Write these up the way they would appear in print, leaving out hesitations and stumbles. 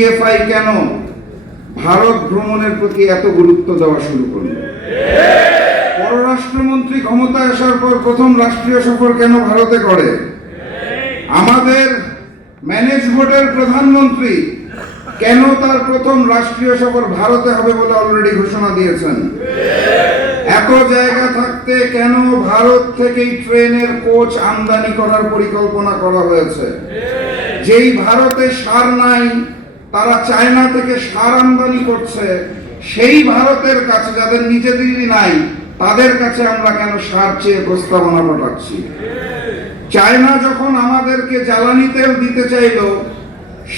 DGFI কেন ভারত ভ্রমণের প্রতি এত গুরুত্ব দেওয়া শুরু করল? পররাষ্ট্রমন্ত্রী ক্ষমতায় আসার পর প্রথম রাষ্ট্রীয় সফর কেন ভারতে করে? আমাদের ম্যানেজ ভোটের প্রধানমন্ত্রী কেন তার প্রথম রাষ্ট্রীয় সফর ভারতে হবে বলে অলরেডি ঘোষণা দিয়েছেন? এত জায়গা থাকতে কেন ভারত থেকেই ট্রেনের কোচ আমদানি করার পরিকল্পনা করা হয়েছে? যেই ভারতে সার নাই, তারা চায়না থেকে সার আমদানি করছে, সেই ভারতের কাছে যাদের নিজেদেরই নাই, তাদের কাছে আমরা কেন সার চেয়ে প্রস্তাবনা পাঠাচ্ছি? চায়না যখন আমাদেরকে জ্বালানি তেল দিতে চাইলো,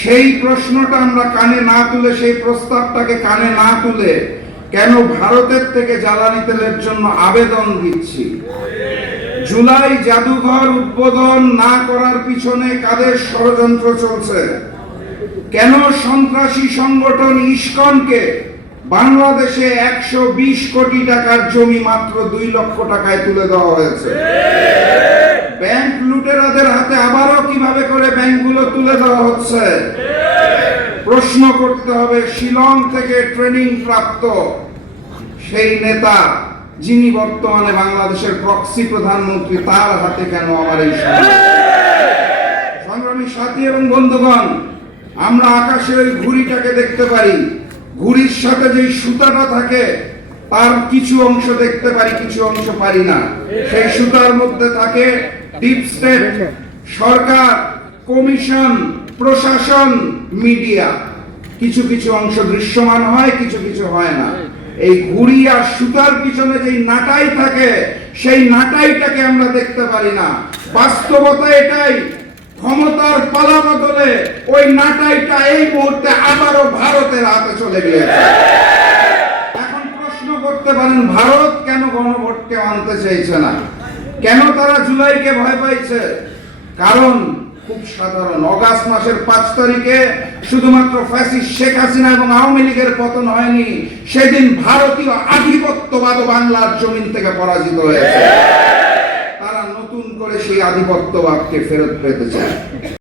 সেই প্রশ্নটা আমরা কানে না তুলে, সেই প্রস্তাবটাকে কানে না তুলে কেন ভারতের থেকে জ্বালানি তেলের জন্য আবেদন দিচ্ছি? জুলাই জাদুঘর উদ্বোধন না করার পিছনে কাদের ষড়যন্ত্র চলছে? কেন সন্ত্রাসী সংগঠন ইসকনকে বাংলাদেশে 120 কোটি টাকার জমি মাত্র 2 লক্ষ টাকায় তুলে দেওয়া হয়েছে? ব্যাংক লুটেরাদের হাতে আবারও কিভাবে করে ব্যাংকগুলো তুলে দেওয়া হচ্ছে? প্রশ্ন করতে হবে, শিলং থেকে ট্রেনিং প্রাপ্ত সেই নেতা, যিনি বর্তমানে বাংলাদেশের প্রক্সি প্রধানমন্ত্রী, তার হাতে কেন আমার এই সংগ্রামী সাথী এবং বন্ধুগণ, আমরা আকাশে ওই ঘুড়িটাকে দেখতে পারি, ঘুড়ির সাথে যে সুতাটা থাকে তার কিছু অংশ দেখতে পারি, কিছু অংশ পারি না। সেই সুতার মধ্যে থাকে ডিপ স্টেট, সরকার, কমিশন, প্রশাসন, মিডিয়া। কিছু কিছু অংশ দৃশ্যমান হয়, কিছু কিছু হয় না। এই ঘুড়ি আর সুতার পিছনে যে নাটাই থাকে, সেই নাটাইটাকে আমরা দেখতে পারি না। বাস্তবতা এটাই, ক্ষমতার পালা বদলে ওই নাটাইটা এই মুহূর্তে আবারও ভারতের হাতে চলে গিয়েছে। এখন প্রশ্ন করতে পারেন, ভারত কেন গণভোটকে আনতে চাইছে না? কেন তারা জুলাইকে ভয় পাইছে? কারণ খুব সাধারণ, অগাস্ট মাসের 5 তারিখে শুধুমাত্র ফ্যাসিস্ট শেখ হাসিনা এবং আওয়ামী লীগের পতন হয়নি, সেদিন ভারতীয় আধিপত্যবাদ বাংলার জমিন থেকে পরাজিত হয়েছে। তারা নতুন করে সেই আধিপত্যবাদকে ফেরত পেতে চায়।